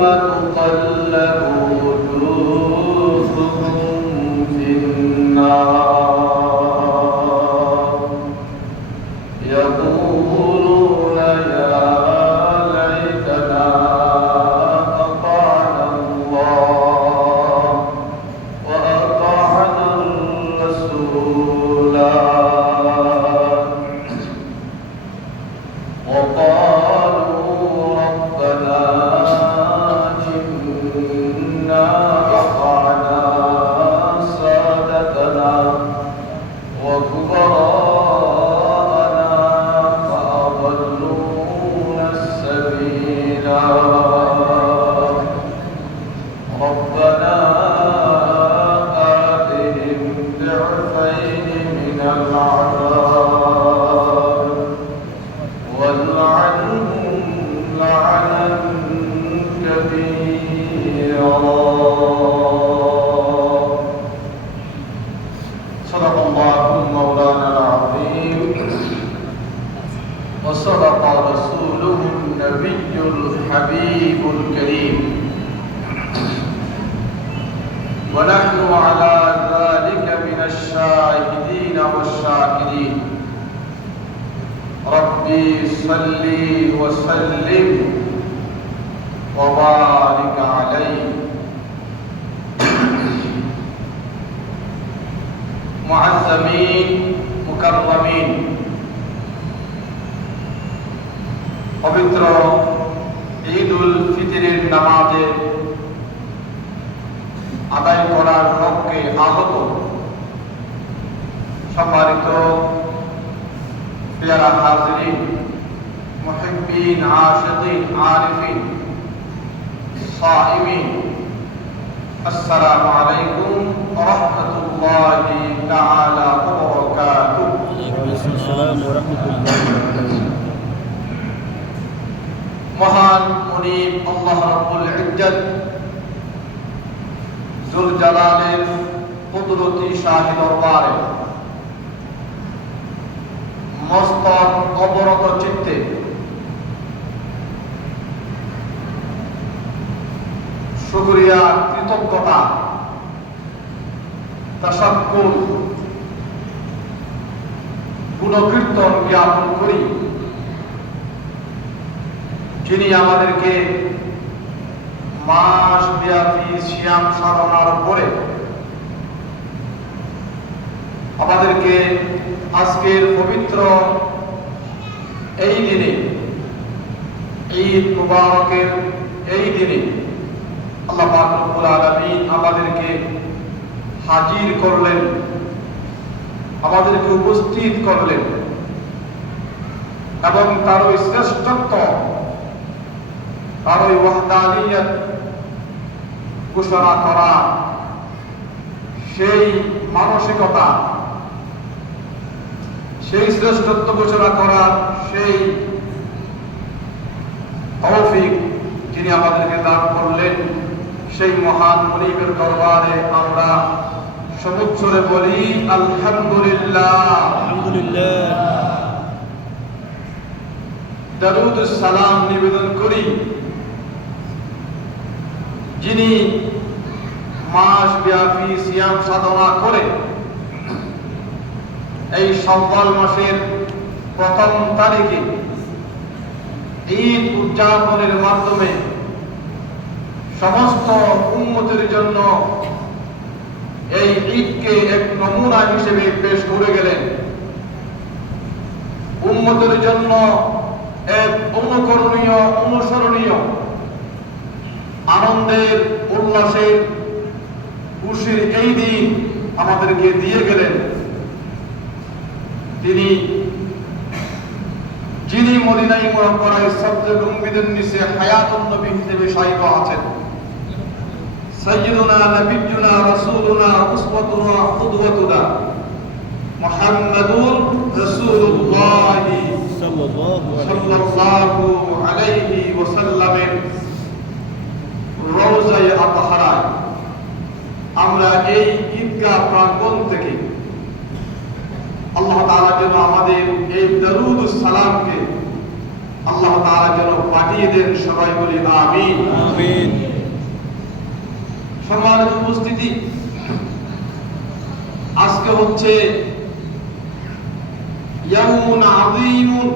تقلب وجوههم في النار يقولون يا ليتنا أطعنا الله وأطعنا الرسول وقالوا ربنا إنا أطعنا سادتنا وكبراءنا فأضلونا السبيلا ربنا آتهم ضعفين من العذاب والعنهم لعنا كبيرا صدق الله مولانا العظيم وصدق رسوله النبي الحبيب الكريم ونحن على ذلك من الشاهدين والشاكرين ربي صل وسلم وبارك عليه মুআজ্জামিন মুকাররামিন পবিত্র ঈদুল ফিতরের নামাজে আদায় করার লক্ষ্যে আগত সম্মানিত প্রিয় হাজিরিন মুহিব্বিন আশিকিন আরিফিন সাইমিন আসসালামু আলাইকুম ওয়া রাহমাতুল্লাহি তাআলা ওয়া বারাকাতুহু। ওয়ালাইকুম আসসালাম ওয়া রাহমাতুল্লাহি ওয়া বারাকাতুহু। মহান মুনিব আল্লাহ রাব্বুল ইজ্জত যুল জালালের কুদরতি শাহী দরবারে মস্তক অবরত চিত্তে শুকরিয়া কৃতজ্ঞতা তাশাক্কুর গুণকীর্তন জ্ঞাপন করি যিনি আমাদেরকে মাস ব্যাপী সিয়াম সাধনার পরে আমাদেরকে আজকের পবিত্র এই দিনে ঈদ মুবারকের এই দিনে আল্লাহ পাক রব্বুল আলামিন আমাদেরকে হাজির করলেন, আমাদেরকে উপস্থিত করলেন এবং তার ওই শ্রেষ্ঠত্ব, তার ওই ওয়াহদানিয়ত ঘোষণা করা, সেই মানসিকতা, সেই শ্রেষ্ঠত্ব ঘোষণা করার সেই তৌফিক যিনি আমাদেরকে দান করলেন, সেই মহান মুনিবের দরবারে আমরা সমুচ্চরে বলি আলহামদুলিল্লাহ। আলহামদুলিল্লাহ। দরুদ সালাম নিবেদন করি যিনি মাস ব্যাপী সিয়াম সাধনা করে এই শাওয়াল মাসের প্রথম তারিখে ঈদ উদযাপনের মাধ্যমে সমস্ত উম্মতের জন্য এই ঈদকে এক নমুনা হিসেবে পেশ করে গেলেন, উম্মতের জন্য এক অনুকরণীয় অনুসরণীয় আনন্দের উল্লাসের খুশির এই দিন আমাদেরকে দিয়ে গেলেন। যিনি মদিনায়ে মুনাওয়ারায় সবচেয়ে উম্মতের নিচে হায়াতুন নবী হিসেবে শায়িত আছেন, সাইয়্যিদুনা নবিয়্যুনা রাসূলুনা উসওয়াতুনা কুদওয়াতুনা মুহাম্মাদুর রাসূলুল্লাহ সাল্লাল্লাহু আলাইহি ওয়াসাল্লামের রওজায়ে আতহারায় আমরা এই ঈদগাহ প্রাঙ্গণ থেকে আল্লাহ তাআলা যেন আমাদের এই দরুদ সালামকে আল্লাহ তাআলা যেন পাঠিয়ে দেন। সবাই বলি আমিন। আমিন। সম্মানিত উপস্থিতি, আজকে হচ্ছে ইয়াউমুন আযীমুন,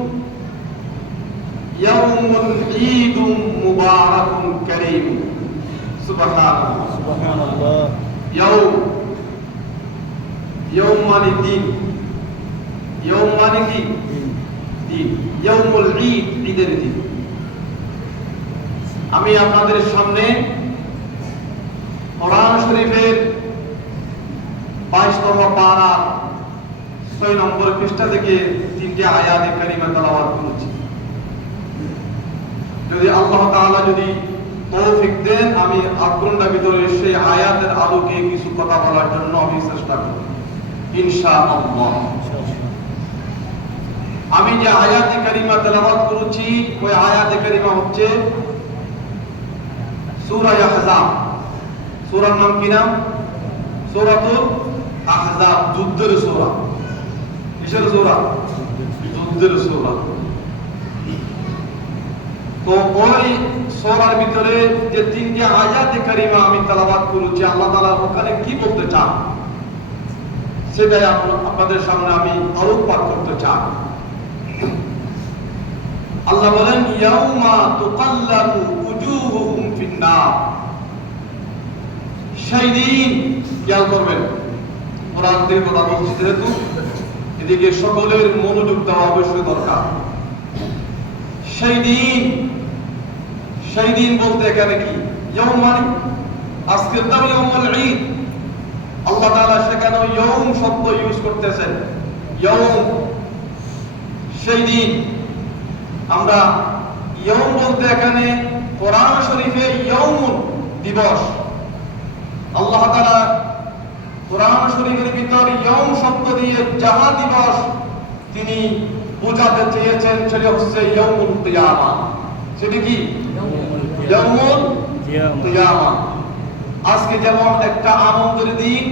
ইয়াউমুন ঈদুম মুবারাকুন কারীম। সুবহানাল্লাহ। সুবহানাল্লাহ। ইয়াউম মানে দিন, ইয়াউম মানে কি? দিন। ইয়াউমুল ঈদ, ঈদের দিন। আমি আপনাদের সামনে কোরআন শরীফের 22তম পারা 6 নম্বর পৃষ্ঠা থেকে 3টি আয়াতে কারিমা তেলাওয়াত করেছি। যদি আল্লাহ তাআলা যদি তৌফিক দেন, আমি আধ ঘন্টার ভিতরে সেই আয়াতের আলোকে কিছু কথা বলার জন্য আমি চেষ্টা করব ইনশাআল্লাহ। আমি যে আয়াতে কারিমা তেলাওয়াত করেছি ওই আয়াতে কারিমা হচ্ছে সূরা আহজাব। সূরার নাম কি নাম? সূরাতুল আহজাব, যুদ্ধের সূরা। কিসের সূরা? যুদ্ধের সূরা। তো ওই সূরার ভিতরে যে 3টি আয়াতে কারিমা আমি তেলাওয়াত করেছি, আল্লাহ তাআলা ওখানে কি বলতে চান সেটাই আপনাদের সামনে আমি আলোকপাত করতে চাই। আল্লাহ বলেন ইয়াউমা তুকাল্লাবু উজুহুহুম ফিন-নার। সেই দিন, খেয়াল করবেন, কোরআন থেকে কথা বলছি যেহেতু এদিকে সকলের মনোযোগ দেওয়া অবশ্যই দরকার। সেই দিন বলতে এখানে কি? ইয়াউম মানে আজকের দাম ইয়াউমুল ঈদ। আল্লাহ তাআলা সেখানে ইয়াউম শব্দ ইউজ করতেছেন। ইয়াউম, সেই দিন। আমরা ইয়াউম বলতে এখানে কোরআন শরীফে ইয়াউমুন, দিবস। আল্লাহ তাআলা কোরআন শরীফের ভিতর ইয়াউম শব্দ দিয়ে যাহা দিবস তিনি বোঝাতে চেয়েছেন সেটা হচ্ছে ইয়াউমুল কিয়ামা। সেটা কি? ইয়াউমুল কিয়ামা। আজকে যেমন একটা আনন্দের দিন,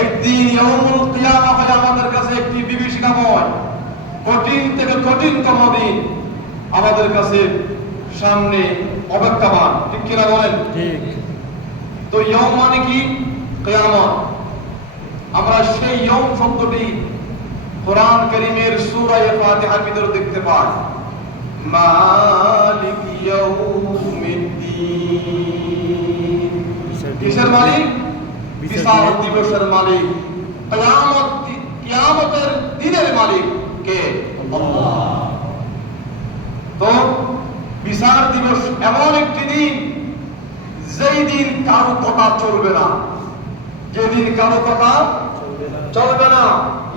একদিন ইয়াউমুল কিয়ামা হয় আমাদের কাছে একটি বিভীষিকাময়, কঠিন থেকে কঠিনতম দিন আমাদের কাছে সামনে অপেক্ষামান। ঠিক কিনা বলেন? ঠিক। তো ইয়াউম মানে কি? কিয়ামত। আমরা সেই ইয়াউম শব্দটি কোরআন কারীমের সূরা ফাতিহার ভিতরে দেখতে পাই। মালিক ইয়াউমিদ্দিন। কিসের মালিক? বিচার দিবসের মালিক, কিয়ামতের দিনের মালিক কে? আল্লাহ। তো বিচার দিবস এমন একটি দিন যেই দিন কারো কথা চলবে না, যেদিন কারো কথা চলবে না।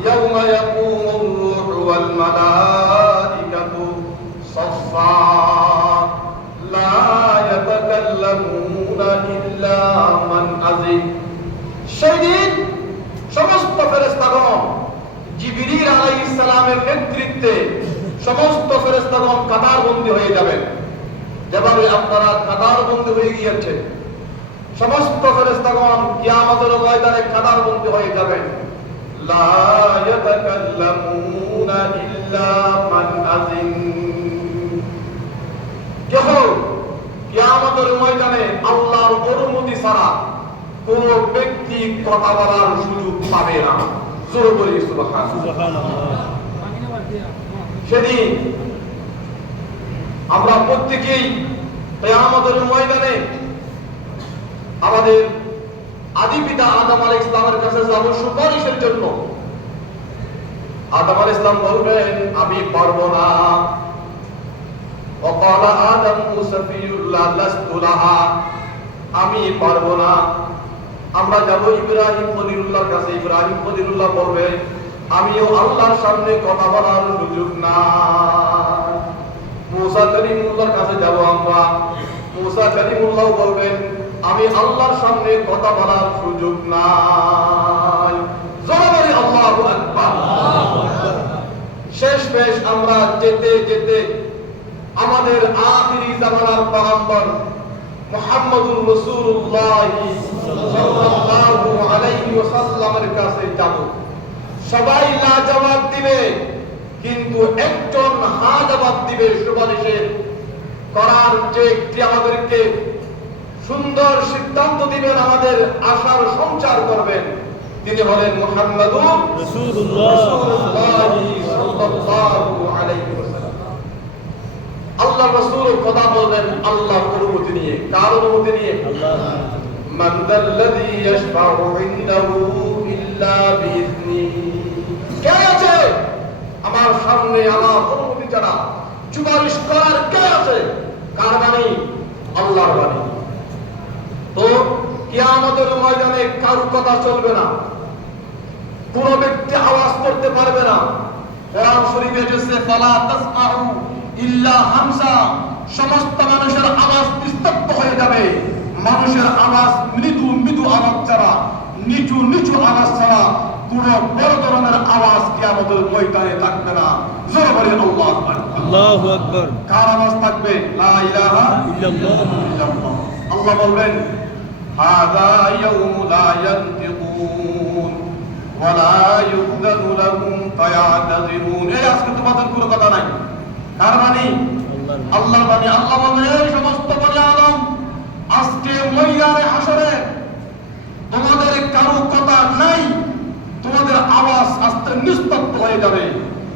ইয়াউমা ইয়াকুমুর রূহু ওয়াল মালাইকাতু সাফফা লা ইয়াতাকাল্লামুনা ইল্লা মান আযিন। সেই দিন সমস্ত ফেরেশতাগণ জিবরিল আলাইহিস সালামের নেতৃত্বে সমস্ত ফেরেশতাগণ কাতারবন্দী হয়ে যাবেন। যেভাবে আপনারা কাতারবন্দী হয়ে গিয়েছেন, সমস্ত ফেরেশতাগণ কিয়ামতের ময়দানে কাতারবন্দী হয়ে যাবেন। লা ইয়াতাকাল্লামুনা ইল্লা মান আযিন। কেহ কিয়ামতের ময়দানে আল্লাহর অনুমতি ছাড়া কোন ব্যক্তি কথা বলার সুযোগ পাবে না। জোরে বলি সুবহানাল্লাহ। সেদিন আমরা প্রত্যেকেই কিয়ামতের ময়দানে আমাদের আদি পিতা আদম আলাইহিস সালামের কাছে যাব সুপারিশের জন্য। আদম আলাইহিস সালাম বলবেন আমি পারবো না। وقال آدم سفي الله لست لها। আমি পারবো না। আমরা যাব ইব্রাহিম খলিলুল্লাহর কাছে। ইব্রাহিম খলিলুল্লাহ বলবে আমিও আল্লাহর সামনে কথা বলার সুযোগ নাই। মুসা কালিমুল্লাহর কাছে যাব আমরা। মুসা কালিমুল্লাহ বলবেন আমি আল্লাহর সামনে কথা বলার সুযোগ নাই। জোরে বলি আল্লাহু আকবার। শেষ পেশ আমরা যেতে যেতে আমাদের আখিরি জামানার পয়গম্বর মুহাম্মদুর রাসূলুল্লাহ সাল্লাল্লাহু আলাইহি ওয়াসাল্লামের কাছে যাব। সবাই লাজবাব দিবে, কিন্তু একজন হা জবাব দিবে সুপারিশের করার যে একটি আমাদেরকে সুন্দর সিদ্ধান্ত দিবেন, আমাদের আশার সঞ্চার করবেন, তিনি হলেন মুহাম্মাদুর রাসূলুল্লাহ সাল্লাল্লাহু আলাইহি ওয়াসাল্লাম। আল্লাহ রাসূল কথা বলবেন আল্লাহর অনুমতি নিয়ে। কার অনুমতি নিয়ে? আল্লাহ। মান যাল্লাযী ইয়াশফাউ ইনদাহু ইল্লা বিইذনিহি। কে আছে আমার সামনে আমার অনুমতি ছাড়া সুপারিশ করার? কে আছে? কার বাণী? আল্লাহর বাণী। তো কিয়ামতের ময়দানে কারো কথা চলবে না, কোন ব্যক্তি আওয়াজ করতে পারবে না। কোরআন শরীফে এসেছে ফালা তাসমাউ ইল্লা হামসা, সমস্ত মানুষের আওয়াজ নিস্তব্ধ হয়ে যাবে। মানুষের আওয়াজ মৃদু মৃদু আওয়াজ ছাড়া, নিচু নিচু আওয়াজ ছাড়া কোন বড় ধরনের আওয়াজ কিয়ামতের ময়দানে থাকবে না। জোরে বলি আল্লাহু আকবার। আল্লাহু আকবার। কার আওয়াজ থাকবে? লা ইলাহা ইল্লাল্লাহ। ইল্লাল্লাহ। আল্লাহ বলবেন হাযা ইয়াউমু লা ইয়ানতিকুন ওয়া লা ইউযানু লাহুম ফায়াতাযিরুন। এই আজকে তোমাদের কোনো কথা নাই। কার বাণী? আল্লাহর বাণী। আল্লাহ বলেন এই সমস্ত বনি আদম, আজকে ময়দানে হাসরে তোমাদের কারো কথা নাই, তোমাদের আওয়াজ আস্তে নিস্তব্ধ হয়ে যাবে,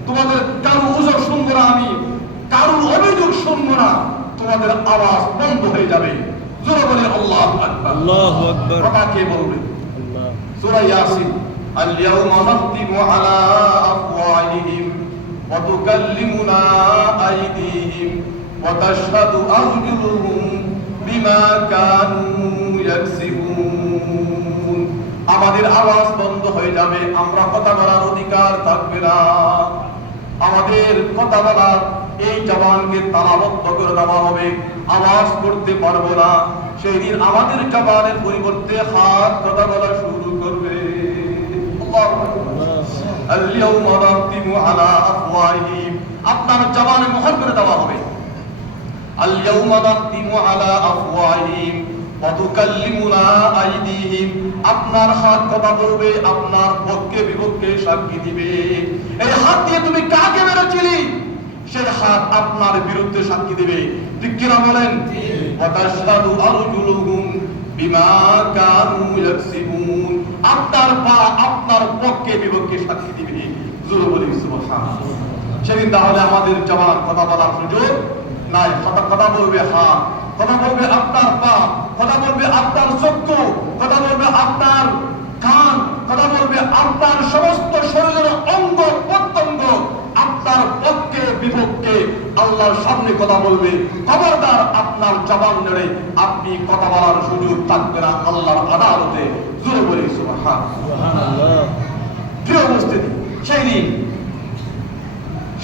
তোমাদের কারো উজর শুনবো না আমি, কারো অভিযোগ শুনবো না, তোমাদের আওয়াজ বন্ধ হয়ে যাবে। জোরে বলে আল্লাহু আকবার। আল্লাহু আকবার। কথা কে বলবে? আল্লাহ। সূরা ইয়াসিন আল-ইয়াওমা নাখতিমু আলা আফওয়াহিহিম ওয়া তুকাল্লিমুনা আইদিহিম ওয়া তাশহাদু আরজুলুহুম বিমা কানু ইয়াকসিবুন। আমাদের আওয়াজ বন্ধ হয়ে যাবে, আমরা কথা বলার অধিকার থাকবে না, আমাদের কথা বলার এই জবানকে তালাবদ্ধ করে দেওয়া হবে, আওয়াজ করতে পারবো না। সেই দিন আমাদের জবানের পরিবর্তে হাত কথা বলা শুরু করবে। আল-ইয়াওমা নাখতিমু আলা আফওয়াহিহিম, আপনার জবানে মোহর করে দেওয়া হবে। আল-ইয়াওমা নাখতিমু আলা আফওয়াহিহিম ওয়া তুকাল্লিমুনা আইদিহিম, আপনার হাত কথা বলবে, আপনার পক্ষে বিপক্ষে সাক্ষী দিবে। এই হাত দিয়ে তুমি কাকে মেরেছিলি, সেই হাত আপনার বিরুদ্ধে সাক্ষী দিবে। ঠিক কিনা বলেন? ওয়া তাশহাদু আরজুলুহুম বিমা কানু ইয়াকসিবুন, আপনার পা আপনার পক্ষে বিপক্ষে সাক্ষী দিবে। জোরে বলি সুবহানাল্লাহ। সেদিন তাহলে আমাদের জবান কথা বলার সুযোগ নাই। কথা বলবে হাত, কথা বলবে আপনার পা, কথা বলবে আপনার চক্ষু, কথা বলবে আপনার কান, কথা বলবে আপনার সমস্ত শরীরের অঙ্গ প্রত্যঙ্গ আপনার পক্ষে বিপক্ষে আল্লাহর সামনে কথা বলবে। খবরদার আপনার জবান নেড়ে আপনি কথা বলার সুযোগ থাকবে না আল্লাহর আদালতে। জোরে বলি সুবহানাল্লাহ। প্রিয় উপস্থিতি,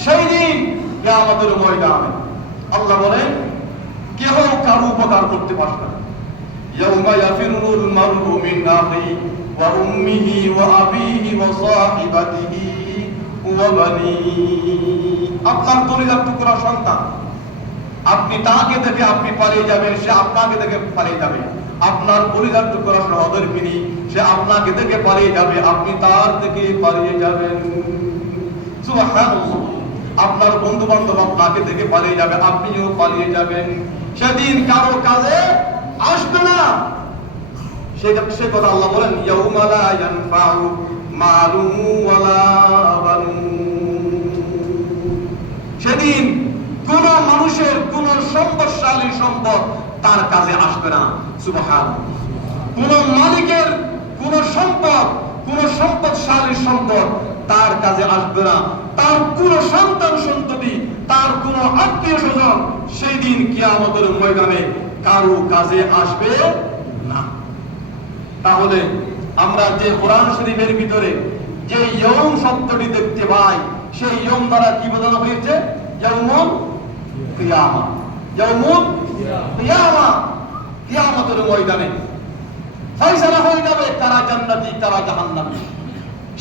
সেই দিন কিয়ামতের ময়দানে আল্লাহ বলেন কেউ কারো উপকার করতে পারবে না। ইয়াউমা ইয়াফিরুল মারউ মিন আখিহি ওয়া উম্মিহি ওয়া আবিহি ওয়া সাহিবাতিহি ওয়া বানিহি। আপনার কলিজার টুকরা সন্তান, আপনি তাকে দেখে আপনি পালিয়ে যাবেন, সে আপনাকে দেখে পালিয়ে যাবে। আপনার কলিজার টুকরা সহধর্মিণী, সে আপনাকে দেখে পালিয়ে যাবে, আপনি তার থেকে পালিয়ে যাবেন। সুবহানাল্লাহ। আপনার বন্ধু বান্ধব আপনাকে দেখে পালিয়ে যাবে, আপনিও পালিয়ে যাবেন। সেদিন কারো কাজে আসবে না। সে কথা আল্লাহ বলেন ইয়াউমা লা ইয়ানফাউ মালু ওয়ালা বানুন। সেদিন কোন মানুষের কোন সম্পদশালী সম্পদ তার কাজে আসবে না। সুবহানাল্লাহ। কোন মালিকের কোন সম্পদ, কোন সম্পদশালী সম্পদ তার কাজে আসবে না। তার কোন সন্তান সন্ততি, তার কোন আত্মীয় স্বজন সেই দিন কিয়ামতের ময়দানে কারো কাজে আসবে না। তাহলে আমরা যে কোরআন শরীফের ভিতরে যে ইয়াউম শব্দটি দেখতে পাই, সেই ইয়াউম দ্বারা কি বোঝানো হয়েছে? ইয়াউমুল কিয়ামা। ইয়াউমুল কিয়ামা, কিয়ামতের ময়দানে ফয়সালা হয়ে যাবে কারা জান্নাতি কারা জাহান্নামী।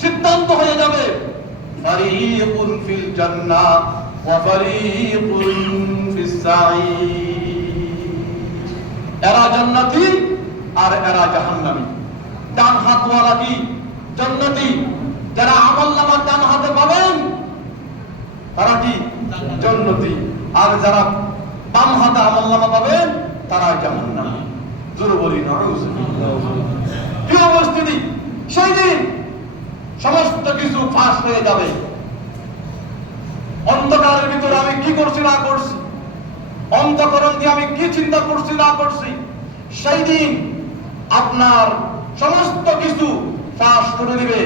সিদ্ধান্ত হয়ে যাবে ফারিকুন ফিল জান্নাহ ওয়া ফারিকুন ফিস সাঈর। এরা জান্নাতি আর এরা জাহান্নামী। ডান হাতওয়ালা কি জান্নাতি, যারা আমলনামা ডান হাতে পাবেন তারা কি জান্নাতি। আর যারা বাম হাতে আমলনামা পাবেন তারা জাহান্নামী। জোরে বলি নাউযুবিল্লাহ। কি অবস্থিতি সেই দিন সমস্ত কিছু ফাঁস হয়ে যাবে। অন্ধকারের ভিতরে আমি কি করছি না করছি, অন্তঃকরণ দিয়ে আমি কি চিন্তা করছি না করছি, সেই দিন আপনার সমস্ত কিছু ফাঁস করে দিবে।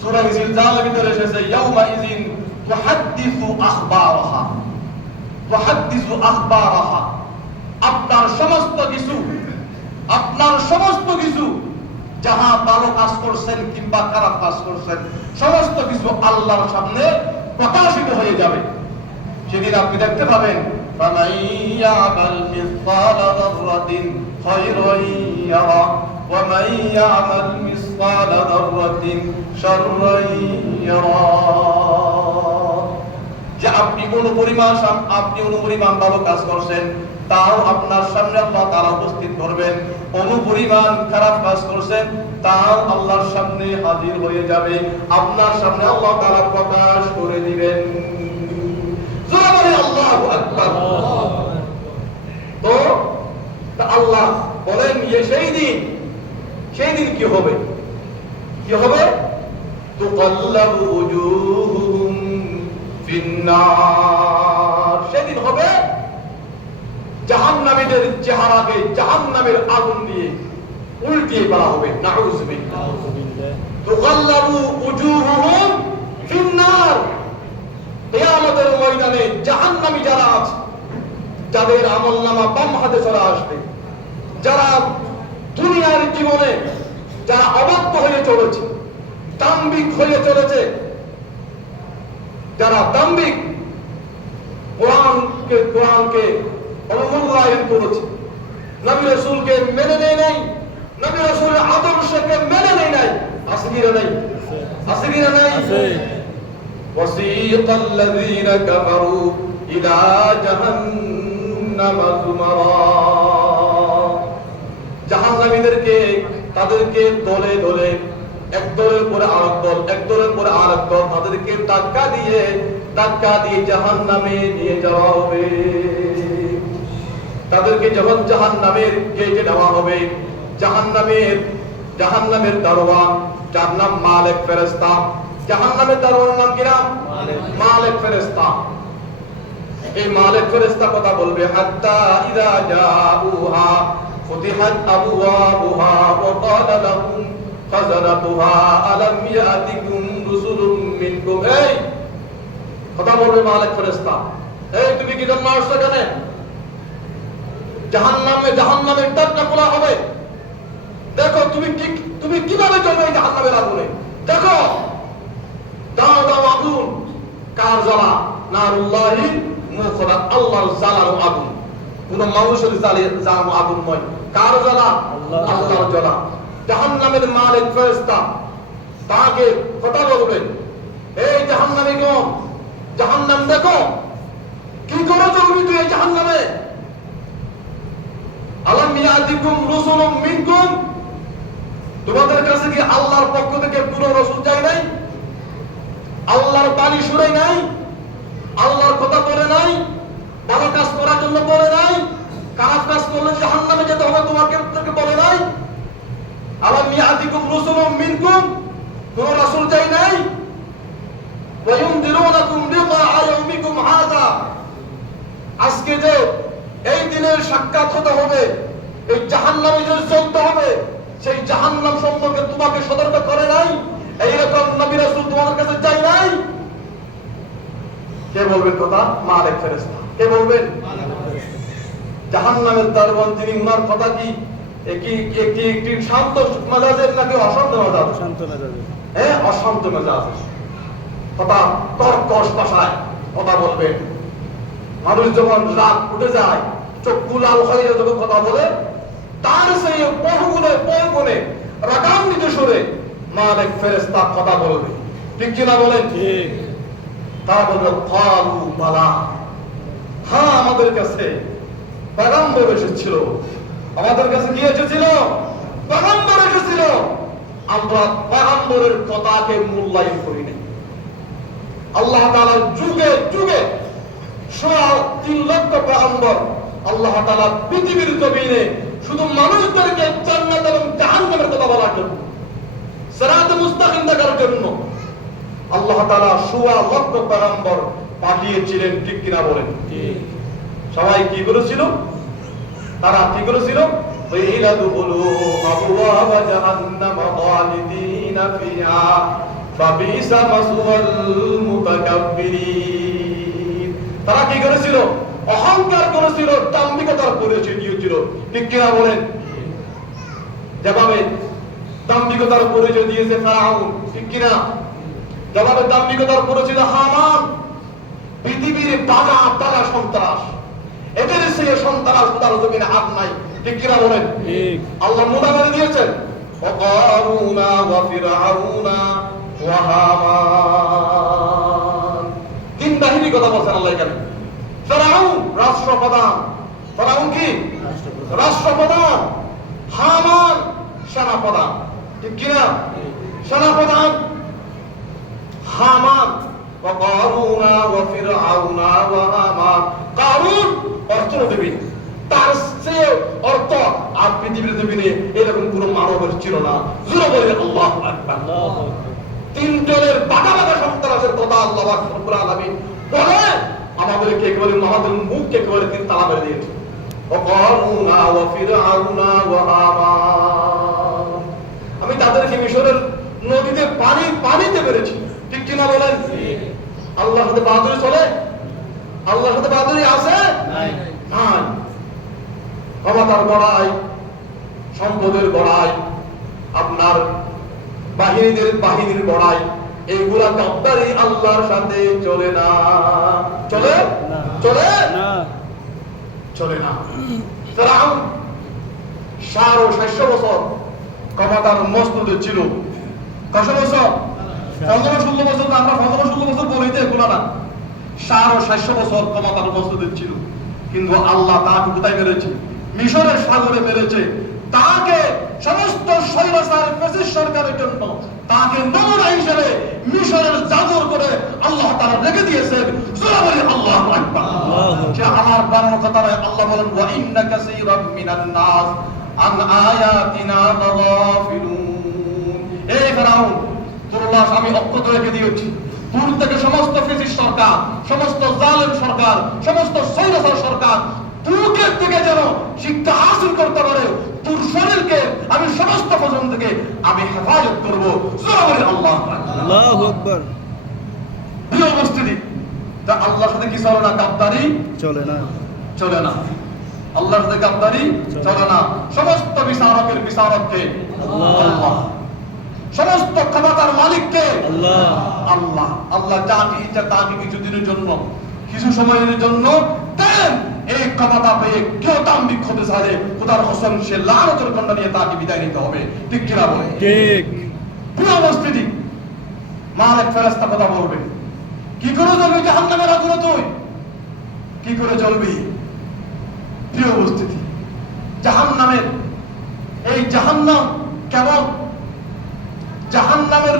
সূরা জিলজালের ভিতরে এসেছে ইয়াউমা ইযিন তুহাদ্দিসু আখবারাহা, তুহাদ্দিসু আখবারাহা। আপনার সমস্ত কিছু যাহা ভালো কাজ করছেন কিংবা খারাপ কাজ করছেন সমস্ত কিছু আল্লাহর সামনে প্রকাশিত হয়ে যাবে। সেদিন আপনি দেখতে পাবেন ফামান ইয়ামাল মিসকালা যাররাতিন খায়রান ইয়ারা ওয়া মান ইয়ামাল মিসকালা যাররাতিন শাররান ইয়ারা। যে আপনি অনুপরিমাণ ভালো কাজ করছেন তাও আপনার সামনে আল্লাহ তাআলা উপস্থিত করবেন, অনুপরিমাণ খারাপ কাজ করছেন তাও আল্লাহর সামনে হাজির হয়ে যাবে, আপনার সামনে আল্লাহ তাআলা প্রকাশ করে দিবেন। জোরে বলি আল্লাহু আকবার। তো আল্লাহ বলেন সেই দিন কি হবে? তুকাল্লাবু উজুহুম ফিন্নার। সেদিন হবে জাহান্নামীদের চেহারাকে জাহান্নামের আগুন দিয়ে উল্টিয়ে ফেলা হবে। নাউযুবিল্লাহ। তুকাল্লাবু উজুহুম ফিন্নার। কিয়ামতের ময়দানে জাহান্নামী যারা আছে, যাদের আমলনামা বাম হাতে চলে আসবে, যারা দুনিয়ার জীবনে যারা অবাধ্য হয়ে চলেছে, দাম্ভিক হয়ে চলেছে, যারা দাম্ভিক কোরআনকে অবমূল্যায়ন করেছে, নবী রাসূলকে মেনে নেয় নাই, নবী রাসূলের আদর্শকে মেনে নেয় নাই, আছে কি নাই? وسيق الذين كفروا إلى جهنم زمرا। জাহান্নামীদেরকে তাদেরকে দলে দলে এক দলের পরে আরেক দল, এক দলের পরে আরেক দল তাদেরকে ধাক্কা দিয়ে জাহান্নামে নিয়ে যাওয়া হবে। তাদেরকে যখন জাহান্নামের গেটে নেওয়া হবে, জাহান্নামের দারোয়ান যার নাম মালিক ফেরেশতা, জাহান্নামের দারোয়ানের নাম কি নাম? মালিক ফেরেশতা। এই মালিক ফেরেশতা কথা বলবে হাত্তা ইযা জাউহা ফুতিহাত আবওয়াবুহা ওয়া ক্বালা লাহুম খাযানাতুহা আলাম ইয়াতিকুম রুসুলুম মিনকুম। এই কথা বলবে মালিক ফেরেশতা, এই তুমি কি জন্য আসছো এখানে? জাহান্নামের দরজা খোলা হবে। দেখো তুমি কিভাবে চলবে এই জাহান্নামের আগুনে। দেখো দাও আগুন, কার জ্বালা? নারুল্লাহি মুখরা, আল্লাহর জ্বালানো আগুন, কোন মানুষের জ্বালানো আগুন নয়। কার জ্বালা? আল্লাহর জ্বালা। জাহান্নামের মালিক ফেরেশতা তাকে কথা বলবেন, এই জাহান্নামীগণ, জাহান্নাম দেখো কি করেছো তুমি তুই এই জাহান্নামে। আলাম ইয়াতিকুম রুসুলুম মিনকুম, তোমাদের কাছে কি আল্লাহর পক্ষ থেকে কোন রাসূল যায় নাই? আল্লাহর বাণী শুনে নাই? আল্লাহর কথা বলে নাই? ভালো কাজ করার জন্য বলে নাই? খারাপ কাজ করলে জাহান্নামে যেতে হবে তোমাকে বলে নাই? আলাম ইয়াতিকুম রুসুলুম মিনকুম, কোন রাসূল যায় নাই? ওয়া ইউনদিরুনাকুম লিকাআ ইয়াউমিকুম হাযা, আজকে যে এই দিনের সাক্ষাৎ হতে হবে, এই জাহান্নামে যে চলতে হবে, সেই জাহান্নাম সম্পর্কে তোমাকে সতর্ক করে নাই? এইরকম নবী রাসূল তোমাদের কাছে যায় নাই? কে বলবেন কথা? মালিক ফেরেশতা। কে বলবেন? জাহান্নামের দারোয়ান যিনি, উনার কথা কি একটি শান্ত মেজাজের নাকি অশান্ত মেজাজ? হ্যাঁ, অশান্ত মেজাজ। কথা কর্কশ ভাষায় কথা বলবেন। মানুষ যখন রাগ উঠে যায়, চক্ষু লাল হয়ে যখন কথা বলে, তার সেই বহুগুণে রাগান্বিত সুরে মালিক ফেরেশতা কথা বলবে। ঠিক কিনা বলেন? ঠিক। তারা বলবে ক্বালু বালা, হ্যাঁ আমাদের কাছে পয়গম্বর এসেছিল, আমাদের কাছে কি এসেছিল? পয়গম্বর এসেছিল, আমরা পয়গম্বরের কথাকে মূল্যায়ন করি নাই। আল্লাহ তাআলার যুগে যুগে 3 লক্ষ পয়গম্বর আল্লাহ তাআলা পৃথিবীর জমিনে শুধু মানুষদেরকে জান্নাত এবং জাহান্নামের কথা বলার জন্য, সিরাত মুস্তাকিম দেখার জন্য আল্লাহ তাআলা 16 লক্ষ পয়গম্বর পাঠিয়েছিলেন। ঠিক কিনা বলেন? সবাই কি করেছিল? তারা কি করেছিল? ওয়াইলা দুখুলু আবওয়াবা জাহান্নাম খালিদিনা ফিহা ফাবিসা মাসওয়াল মুতাকাব্বিরিন। তারা কি করেছিল? অহংকার করেছিল, দাম্ভিকতার পরিচয় দিয়েছিল। ঠিক কিনা বলেন? যেভাবে দাম্ভিকতার পরিচয় দিয়েছে ফেরাউন, ঠিক কিনা? যেভাবে দাম্ভিকতার পরিচয় হামান, পৃথিবীর বাগা বাগা সন্ত্রাস, এদের সেই সন্ত্রাস তার জমিনে হাত নাই। ঠিক কিনা বলেন? আল্লাহ মুদানে দিয়েছেন ওয়াকারুনা ওয়া ফিরআউনা ওয়া হামান। তিন বাহিনী কথা বলছেন আল্লাহ এখানে। ফেরাউন রাষ্ট্রপ্রধান, ফেরাউন কি রাষ্ট্রপ্রধান, হামান সেনাপ্রধান। ঠিক কিনা? সেনাপ্রধান হামান, ওয়াকারুনা ওয়া ফিরআউনা ওয়া হামান। কারুন অর্থনীতিবিদ, তার চেয়ে অর্থ আর পৃথিবীর জমিনে এরকম কোন মানবের ছিল না। জোরে বলে আল্লাহু আকবার। তিনজনের বাঘা বাঘা সন্ত্রাসের কথা আল্লাহ রাব্বুল আলামিন বলে আমাদেরকে একেবারে আমাদের মুখকে একেবারে তিন তালা মেরে দিয়েছে। ওয়াকারুনা ওয়া ফিরআউনা ওয়া হামান। আমি তাদেরকে মিশরের নদীতে পানিতে মেরেছি। ঠিক কিনা বলেন? আল্লাহর সাথে বাহাদুরি চলে? আল্লাহর সাথে বাহাদুরি আছে? নাই। ক্ষমতার বড়াই, সম্পদের বড়াই, আপনার বাহিনীর বড়াই, এইগুলা গাদ্দারি আল্লাহর সাথে চলে না। চলে? চলে না, চলে না। ফেরাউন 650 বছর ক্ষমতার মস্তদে ছিল। কত বছর? 15-16 বছর। আমরা 15-16 বছর বলি তো এগুলো না। 650 বছর ক্ষমতার মস্তদে ছিল, কিন্তু আল্লাহ তাকে কোথায় মেরেছে? মিশরের সাগরে মেরেছে। তাকে সমস্ত স্বৈরাচার ফ্যাসিস্ট সরকারের জন্য তাকে নমুনা হিসেবে মিশরের জাদুর করে আল্লাহ তাআলা রেখে দিয়েছেন। জোরে বলি আল্লাহু আকবার। যে আমার বানানো কথা নয়। আল্লাহ বলেন ওয়া ইন্না কাসীরাম মিনান নাস আন আয়াতিনা গাফিলুন। এই ফেরাউন, তোর লাশ আমি অক্ষত রেখে দিয়েছি। দূর থেকে সমস্ত ফ্যাসিস্ট সরকার, সমস্ত জালেম সরকার, সমস্ত স্বৈরাচার সরকার বুকের থেকে যেন শিক্ষা হাসিল করতে পারে, তোর শরীরকে আমি সমস্ত ফজন থেকে আমি হেফাজত করব। জোরে বলি আল্লাহু আকবার। প্রিয় উপস্থিতি, তা আল্লাহর সাথে কি চলে না? গাদ্দারি চলে না, চলে না। আল্লাহর সাথে গাদ্দারি চলে না। সমস্ত বিচারকের বিচারককে আল্লাহ, সমস্ত ক্ষমতার মালিককে আল্লাহ। আল্লাহ আল্লাহ যাকে ইচ্ছা তাকে কিছুদিনের জন্য, কিছু সময়ের জন্য দেন। এই ক্ষমতা পেয়ে কেউ দাম্ভিক হতে চাইলে খোদার হোসেন সে লানতের খন্ড নিয়ে তাকে বিদায় নিতে হবে। ঠিক কিনা বলে? ঠিক। প্রিয় উপস্থিতি, মালিক ফেরেশতা কথা বলবে, কি করে জ্বলবি জাহান্নামের আগুনে? তুই কি করে জ্বলবি? প্রিয় উপস্থিতি, জাহান্নামের এই জাহান্নাম কেমন, জাহান্নামের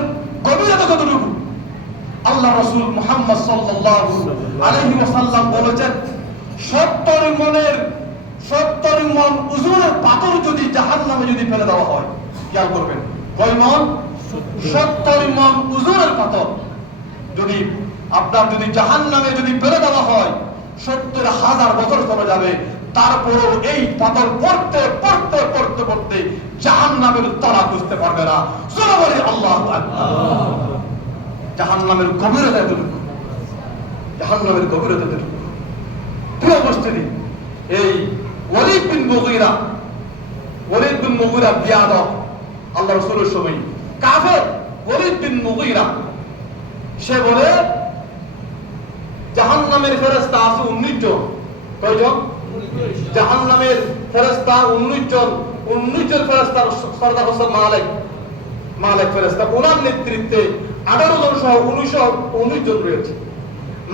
গভীরতা কতটুকু? আল্লাহ রাসূল মুহাম্মদ সাল্লাল্লাহু আলাইহি ওয়াসাল্লাম বলেছেন 70 মণ ওজনের পাথর যদি জাহান্নামে যদি ফেলে দেওয়া হয়, খেয়াল করবেন, কয় মণ? 70 মণ ওজনের পাথর যদি আপনার যদি জাহান্নামে যদি ফেলে দেওয়া হয়, 70,000 বছর চলে যাবে, তারপরেও এই পাথর পড়তে পড়তে পড়তে পড়তে জাহান্নামের তলা বুঝতে পারবে না। জোরে বলি আল্লাহু আকবার। জাহান্নামের গভীরতা এতটুকু, জাহান্নামের গভীরতা এতটুকু। প্রিয় উপস্থিতি, এই ওয়ালিদ বিন মুগীরা বিয়াদব, আল্লাহ রাসূলের সময় কাফের। ওয়ালিদ বিন মুগীরা সে বলে জাহান্নামের ফেরেশতা আছে 19 জন। কয়জন? জাহান্নামের ফেরেশতা 19 জন। 19 জন ফেরেশতার সরদার হোসেন মালিক ফেরেশতা, ওনার নেতৃত্বে 18 জন সহ 19 জন রয়েছে।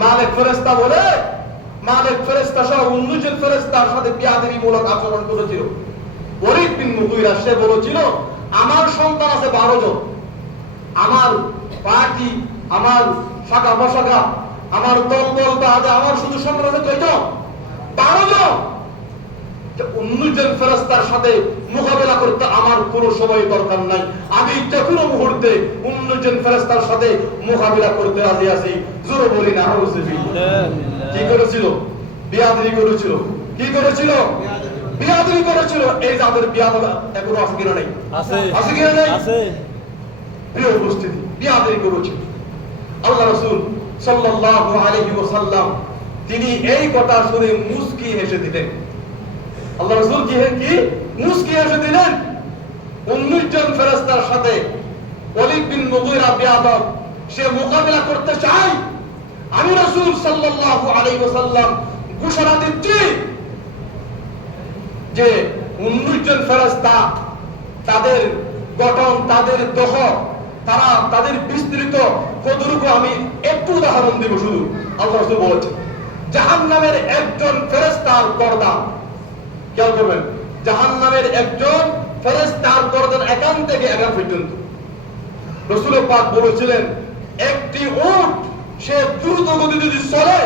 মালিক ফেরেশতা বলে, মালিক ফেরেশতা সহ 19 জন ফেরেশতার সাথে বিয়াদবিমূলক আচরণ করেছিল। ওয়ালিদ বিন মুগীরা সে বলেছিল, আমার সন্তান আছে 12 জন, আমার পার্টি, আমার শাখা প্রশাখা, আমার দলবল বাদে আমার শুধু সন্তান আছে কয়জন? জন ফেরেশতার সাথে মোকাবেলা করতে আমার কোনো সময় দরকার নাই। আমি যে কোনো মুহূর্তে 19 জন ফেরেশতার সাথে মোকাবেলা করতে রাজি আছি। জোরে বলি না আউযুবিল্লাহ। কি করেছিল? বিয়াদবি করেছিল। কি করেছিল? বিয়াদবি করেছিল। এই যাদের বিয়াদব এখনো আছে কিনা নাই? আছে। আছে কিনা নাই? আছে। প্রিয় উপস্থিতি, বিয়াদবি করেছিল। আল্লাহ রাসূল সাল্লাল্লাহু আলাইহি ওয়াসাল্লাম তিনি এই কথা শুনে মুস্কি হেসে দিলেন। আল্লাহ রাসূল কি মুস্কি হেসে দিলেন। 19 জন ফেরেশতার সাথে ওয়ালিদ বিন মুগীরা বিয়াদব সে মোকাবেলা করতে চায়। আমি রাসূল সাল্লাল্লাহু আলাইহি ওয়াসাল্লাম ঘোষণা দিচ্ছি যে 19 জন ফেরেশতা তাদের গঠন, তাদের দেহ, তারা তাদের বিস্তৃত কতটুকু আমি একটু উদাহরণ দেব শুধু। আল্লাহ রাসূল বলেছেন জাহান্নামের একজন ফেরেশতার গর্দান, খেয়াল করবেন, জাহান্নামের একজন ফেরেশতার গর্দান এখান থেকে এখান পর্যন্ত। রাসূল পাক বলেছিলেন একটি উট সে দ্রুত গতিতে যদি চলে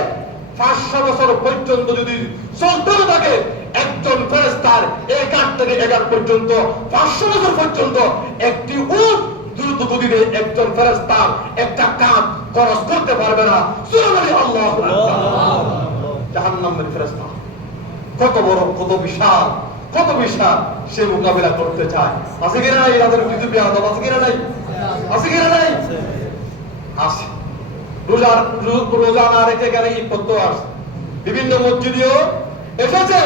500 বছর পর্যন্ত যদি চলতে থাকে, একজন ফেরেশতার এই কাঠ থেকে এই কাঠ পর্যন্ত 500 বছর পর্যন্ত একটি উট দ্রুত গতিতে একজন ফেরেশতার একটা কাঠ খরচ করতে পারবে না। সুবহানাল্লাহ, আল্লাহু আকবার। জাহান্নামের ফেরেশতা কত বড়, কত বিশাল, কত বিশাল, সে মোকাবেলা করতে চায়। আছে কিনা নাই? এদের কিছু বিয়াদব আছে কিনা নাই? আছে কিনা নাই? আছে। রোজা না রেখে গেলে ইফতার আসে। বিভিন্ন মসজিদেও এসেছে।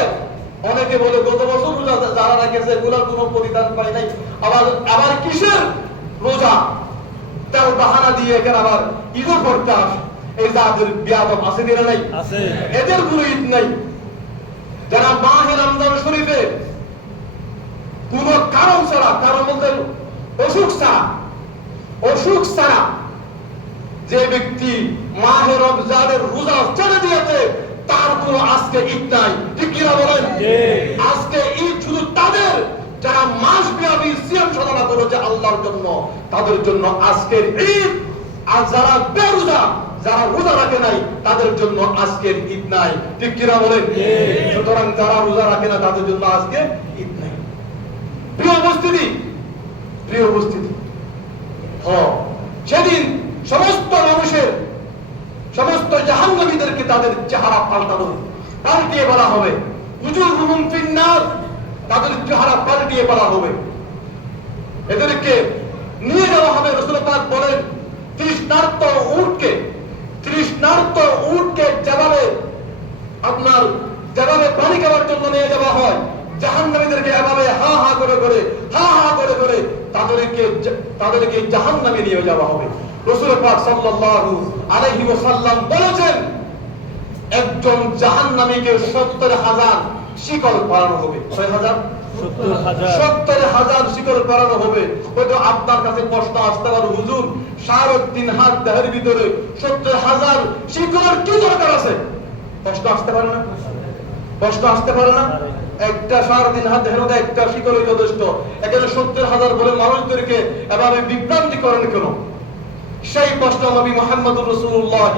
অনেকে বলে গত বছর রোজা যারা রেখেছে এগুলোর কোনো প্রতিদান পায় নাই। আবার কিসের রোজা তার বাহানা দিয়ে এখানে আবার ঈদও করতে আসে। এই যাদের বিয়াদব আছে কিনা নাই? আছে। এদের কোনো ঈদ নাই। যারা মাহে রমজান শরীফে কোন কারণ ছাড়া, কারণ বলতে অসুখ ছাড়া যে ব্যক্তি মাহে রমজানের রোজা ছেড়ে দিয়েছে তার কোনো আজকে ঈদ নাই। ঠিক কিনা বলেন? আজকে ঈদ শুধু তাদের যারা মাস ব্যাপী সিয়াম সাধনা করেছে আল্লাহর জন্য, তাদের জন্য আজকের ঈদ। আর যারা বেরোজা, যারা রোজা রাখে নাই, তাদের জন্য আজকের ঈদ নাই। ঠিক কিনা বলেন? সুতরাং যারা রোজা রাখে না তাদের জন্য আজকে ঈদ নাই। প্রিয় উপস্থিতি, সেদিন সমস্ত মানুষের, সমস্ত জাহান্নামীদেরকে তাদের চেহারা পাল্টিয়ে বলা হবে, উজুহুম ফিন্নার, তাদের চেহারা পাল্টিয়ে বলা হবে। এদেরকে নিয়ে যাওয়া হবে। রাসূল পাক বলেন তৃষ্ণার্ত উটকে যেভাবে পানি খাওয়ার জন্য নিয়ে যাওয়া হয়, জাহান্নামীদেরকে এভাবে হা হা করে তাদেরকে জাহান্নামে নিয়ে যাওয়া হবে। রাসূল পাক সাল্লাল্লাহু আলাইহি ওয়াসাল্লাম বলেছেন একজন জাহান্নামীকে 70,000 শিকল পরানো হবে। 70,000 শিকল পরানো হবে। হয়তো আপনার কাছে প্রশ্ন আসতে পারে, হুজুর 3.5 হাত দেহের ভিতরে 70,000 শিকলের কি দরকার আছে? প্রশ্ন আসতে পারে না? একটা 3.5 হাত দেহের মধ্যে একটা শিকলই যথেষ্ট। এখানে 70,000 বলে মানুষদেরকে এভাবে বিভ্রান্তি করেন কেন? সেই প্রশ্ন নবী মুহাম্মদুর রাসূলুল্লাহ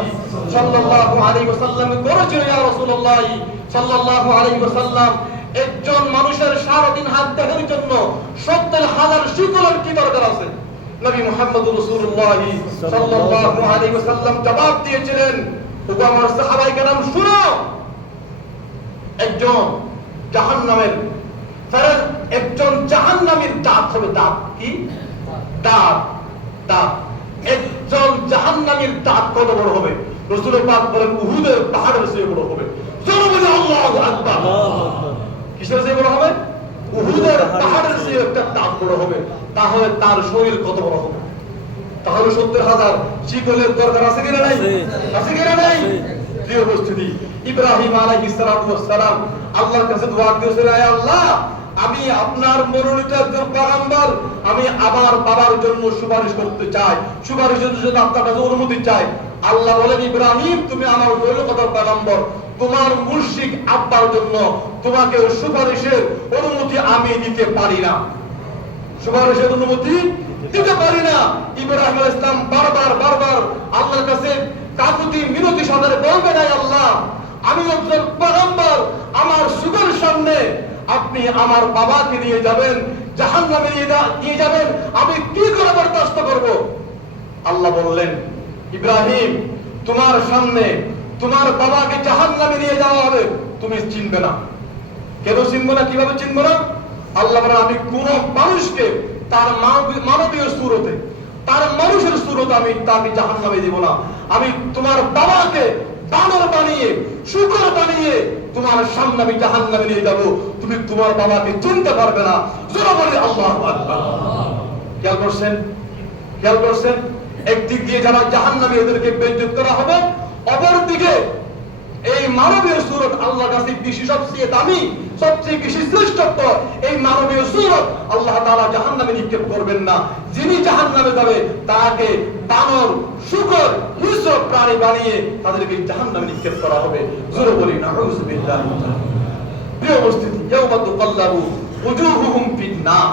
সাল্লাল্লাহু আলাইহি ওয়াসাল্লাম করেছিলেন। ইয়া রাসূলুল্লাহ সাল্লাল্লাহু আলাইহি ওয়াসাল্লাম, একজন মানুষের 3.5 হাত দেহের জন্য 70,000 শিকলের কি দরকার আছে? নবী মুহাম্মদুর রাসূলুল্লাহ সাল্লাল্লাহু আলাইহি ওয়াসাল্লাম জবাব দিয়েছিলেন, ওগো আমার সাহাবায়ে কেরাম শুনো, একজন জাহান্নামীর দাঁত হবে। দাঁত কি? দাঁত। একজন জাহান্নামীর দাঁত কত বড় হবে? রাসূল পাক বলেন উহুদের পাহাড়ের চেয়ে বড় হবে। জোরে বলি আল্লাহু আকবার। কিসের চেয়ে বড় হবে? উহুদের পাহাড়ের চেয়ে একটা দাঁত বড় হবে। তাহলে তার শরীর কত বড় হবে? তাহলে 70,000 শিকলের দরকার আছে কিনা নাই? আছে কিনা নাই? প্রিয় উপস্থিতি, ইব্রাহিম আলাইহিস সালাম আল্লাহর কাছে দোয়া করেছিলেন, হে আল্লাহ, আমি আপনার মনোনীত একজন পয়গম্বর, আমি আমার বাবার জন্য সুপারিশ করতে চাই, সুপারিশের জন্য আপনার কাছে অনুমতি চাই। আল্লাহ বলেন, ইব্রাহিম, তুমি আমার মনোনীত পয়গম্বর, তোমার মুশরিক আব্বার জন্য তোমাকে সুপারিশের অনুমতি আমি দিতে পারি না। সুপারিশের অনুমতি দিতে পারি না। ইব্রাহিম আলাইহিস সালাম বারবার আল্লাহর কাছে কাকুতি মিনতি সাদরে বলবেন, আল্লাহ, আমি একজন পয়গম্বর, আমার সুপারিশ সামনে আপনি আমার বাবাকে নিয়ে যাবেন জাহান্নামে নিয়ে যাবেন, আমি কি করে বরদাস্ত করব? আল্লাহ বললেন, ইব্রাহিম, তোমার সামনে তোমার বাবাকে জাহান্নামে নিয়ে যাওয়া হবে, তুমি চিনবে না। কেন চিনবো না? কিভাবে চিনবো না? আল্লাহ বলেন, আমি কোন মানুষকে তার মানবীয় সুরতে, তার মানুষের সুরতে আমি তাকে জাহান্নামে দিব না। আমি তোমার বাবাকে বানর বানিয়ে, শুকর বানিয়ে তোমার সামনে আমি জাহান্নামে নিয়ে যাব, তুমি তোমার বাবাকে চিনতে পারবে না। জোরে বলি আল্লাহু আকবার। খেয়াল করছেন? খেয়াল করছেন? একদিক দিয়ে যারা জাহান্নামে, এদেরকে বেইজ্জত করা হবে, অপরদিকে এই মানবীয় সুরত আল্লাহর কাছে বেশি, সবচেয়ে দামি, সবচেয়ে বেশি শ্রেষ্ঠত্ব এই মানবীয় সুরত আল্লাহ তাআলা জাহান্নামে নিক্ষেপ করবেন না। যিনি জাহান্নামে যাবে তাকে বানর, শুকর, হিংস্র প্রাণী বানিয়ে তাদেরকে জাহান্নামে নিক্ষেপ করা হবে। জোরে বলি নাউযুবিল্লাহ। প্রিয় উপস্থিতি, ইয়াউমা তুকাল্লাবু উজুহুহুম ফিন-নার,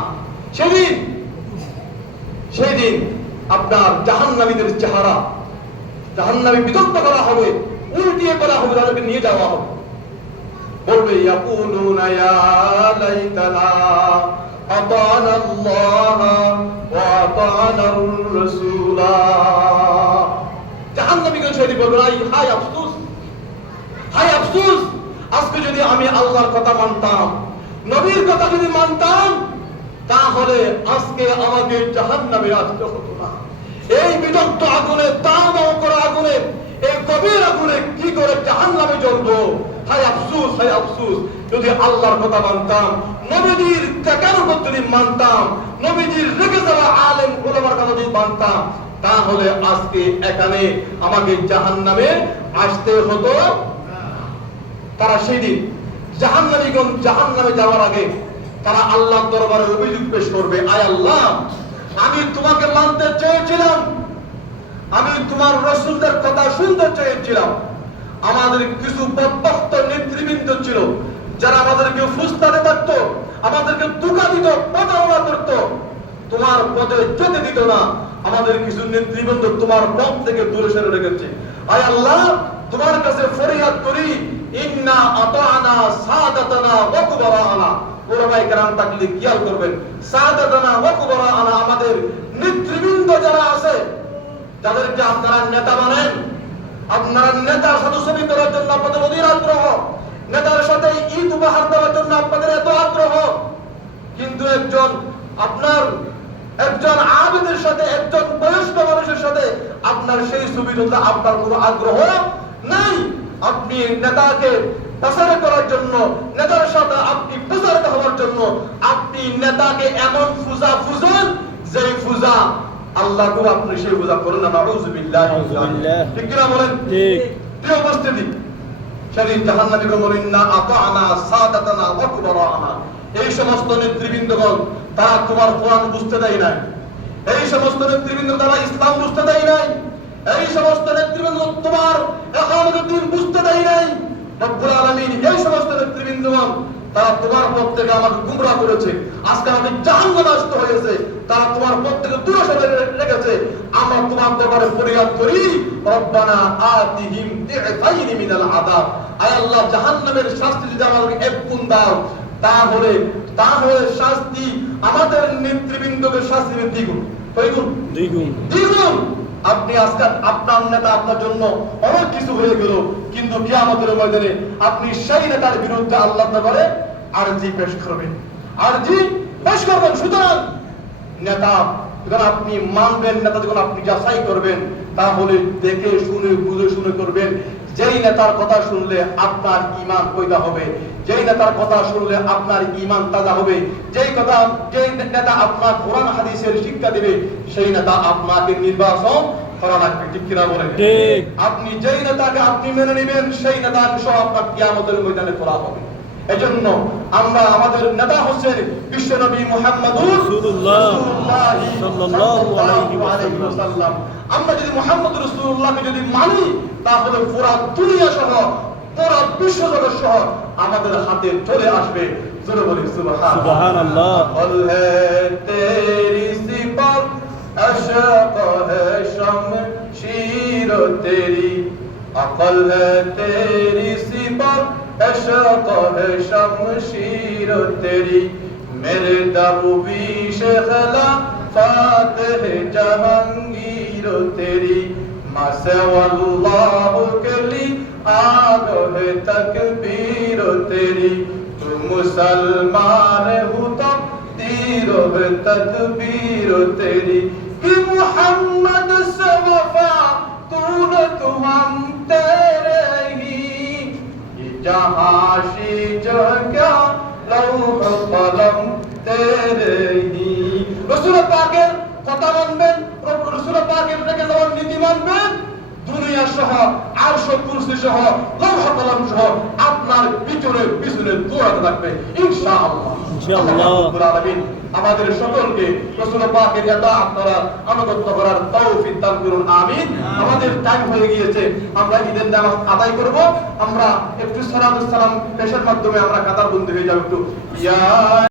সেদিন আপনার জাহান্নামীদের চেহারা জাহান্নামে বিদগ্ধ করা হবে, উল্টিয়ে করা হবে, তাদেরকে নিয়ে যাওয়া হবে। বলবে, ইয়াকুলুনা ইয়া লাইতানা আতানা আল্লাহ ওয়া আতানা রাসূলা। জাহান্নামীগণ সেদিন বলবে, হায় আফসোস, হায় আফসোস, আজকে যদি আমি আল্লাহর কথা মানতাম, নবীর কথা যদি মানতাম, তাহলে আজকে আমাকে জাহান্নামে আসতে হতো না। এই বিদগ্ধ আগুনে, দাও করা আগুনে, এই গভীর আগুনে কি করে জাহান্নামে জ্বলবো? হায় আফসোস, হায় আফসোস, যদি আল্লাহর কথা মানতাম, নবীজির দেখানোর কথা যদি মানতাম, নবীজির রেখে যাওয়া আলেম ওলামার কথা যদি মানতাম, তাহলে আজকে এখানে আমাকে জাহান্নামে আসতে হতো। তারা সেদিন জাহান্নামীগণ জাহান্নামে যাওয়ার আগে তারা আল্লাহর দরবারে অভিযোগ পেশ করবে, আয় আল্লাহ, আমি তোমাকে মানতে চেয়েছিলাম, আমি তোমার রাসূলদের কথা শুনতে চেয়েছিলাম, আমাদের কিছু বদবক্ত নেতৃবৃন্দ ছিল যারা আমাদেরকে ফুসলাতে থাকতো, আমাদেরকে ধোঁকা দিত, প্রতারণা করত, তোমার পথে যেতে দিত না। আমাদের কিছু নেতৃবৃন্দ তোমার পথ থেকে দূরে সরে রেখেছে। আয় আল্লাহ, তোমার কাছে ফরিয়াদ করি, ইন্না আতানা সাদাতানা ওয়া কুবারানা। ওলামায়ে কেরাম তাকলি খেয়াল করবেন, সাদাতানা ওয়া কুবারানা, আমাদের নেতৃবৃন্দ যারা আছে, যাদেরকে আপনারা নেতা মানেন, আপনারা নেতার সাথে ছবি করার জন্য আপনাদের অধীর আগ্রহ, নেতার সাথে ঈদ উপহার দেওয়ার জন্য আপনাদের এত আগ্রহ, কিন্তু একজন আবেদের সাথে, একজন বয়স্ক মানুষের সাথে আপনার সেই ছবি তুলতে আপনার কোনো আগ্রহ নাই। আপনি নেতাকে প্রচার করার জন্য, নেতার সাথে আপনি প্রচারিত হওয়ার জন্য আপনি নেতাকে এমন পূজা পূজন, যে পূজা আল্লাহ করে আপনি সেই পূজা করেন না। নাউযুবিল্লাহ। ঠিক কিনা বলেন? ঠিক। প্রিয় উপস্থিতি, সেদিন জাহান্নামীগণ বলেন, না আতানা সাদাতানা ওয়া কুবারানা, এই সমস্ত নেতৃবৃন্দগণ তারা তোমার কোরআন বুঝতে দেয় নাই, এই সমস্ত নেতৃবৃন্দ তারা ইসলাম বুঝতে দেয় নাই, এই সমস্ত নেতৃবৃন্দ তোমার ইকামতের দ্বীন বুঝতে দেয় নাই। রব্বুল আলামিন এই সমস্ত নেতৃবৃন্দগণ তারা তোমার পথ থেকে আমাকে গুমরাহ করেছে, আজকে আমাদের জাহান্নামে আসতে হয়েছে, তারা তোমার পথ থেকে দূরে সরে রেখেছে। আমরা তোমার দরবারে ফরিয়াদ করি, রব্বানা আতিহিম দি'ফাইনি মিনাল আযাব। আয় আল্লাহ, জাহান্নামের শাস্তি যদি আমাদেরকে এক গুণ দাও, তাহলে শাস্তি আমাদের নেতৃবৃন্দকে শাস্তি দ্বিগুণ, কয়গুণ? দ্বিগুণ। আপনি আজকে আপনার নেতা আপনার জন্য অনেক কিছু হয়ে গেল, কিন্তু কিয়ামতের ময়দানে আপনি সেই নেতার বিরুদ্ধে আল্লাহর দরবারে আরজি পেশ করবেন, আরজি পেশ করবেন। সুতরাং নেতা যখন আপনি মানবেন, নেতা যখন আপনি যাচাই করবেন, তাহলে দেখে শুনে বুঝে শুনে করবেন। যেই নেতার কথা শুনলে আপনার ঈমান পয়দা হবে, যেই নেতার কথা শুনলে আপনার ঈমান তাজা হবে, যেই নেতা আপনার কোরআন হাদিসের শিক্ষা দিবে, সেই নেতা আপনাকে নির্বাচন করা লাগবে। ঠিক কিনা বলেন? ঠিক। আপনি যেই নেতাকে আপনি মেনে নেবেন, সেই নেতাকে সহ আপনার কিয়ামতের ময়দানে করা হবে। এজন্য আমরা আমাদের নেতা হচ্ছেন বিশ্বনবী মুহাম্মদুর রাসূলুল্লাহ সাল্লাল্লাহু আলাইহি ওয়াসাল্লাম। আমরা যদি মুহাম্মদ রাসূলুল্লাহকে যদি মানি, তাহলে পুরো দুনিয়া সহ, পুরো বিশ্ব জগৎ সহ আমাদের হাতে চলে আসবে। জোরে বলি সুবহানাল্লাহ। আল হ্যায় তেরি সিফাত আশাক হ্যায় শমশীর তেরি, আকল হ্যায় তেরি সিফাত इश्क है शमशीर तेरी मेरे दरवीश खिलाफत है जहांगीर तेरी माशअल्लाह के लिए आग है तकबीर तेरी तू मुसलमान हो तो तीर है तदबीर तेरी कि मोहम्मद से वफा तूने तो हम तेरे ही ये जहां शी जगह लौह कलम तेरे ही रसूल पाकेर কথা মানবেন রাসূল পাকের থেকে যেমন নীতি মানবেন দুনিয়া সহ আরশ কুরসি সহ লৌহ কলম সহ আপনার পিছনে পিছনে দৌড়াতে থাকবে ইনশাআল্লাহ আল্লাহ আলামিন আমাদের সকলকে রাসূল পাকের ইতাআত করার আনুগত্য করার তৌফিক দান করুন আমিন আমাদের টাইম হয়ে গিয়েছে আমরা ঈদের নামাজ আদায় করব আমরা একটু সালাতুস সালাম পেশের মাধ্যমে আমরা কাতারবন্দি হয়ে যাব একটু ইয়া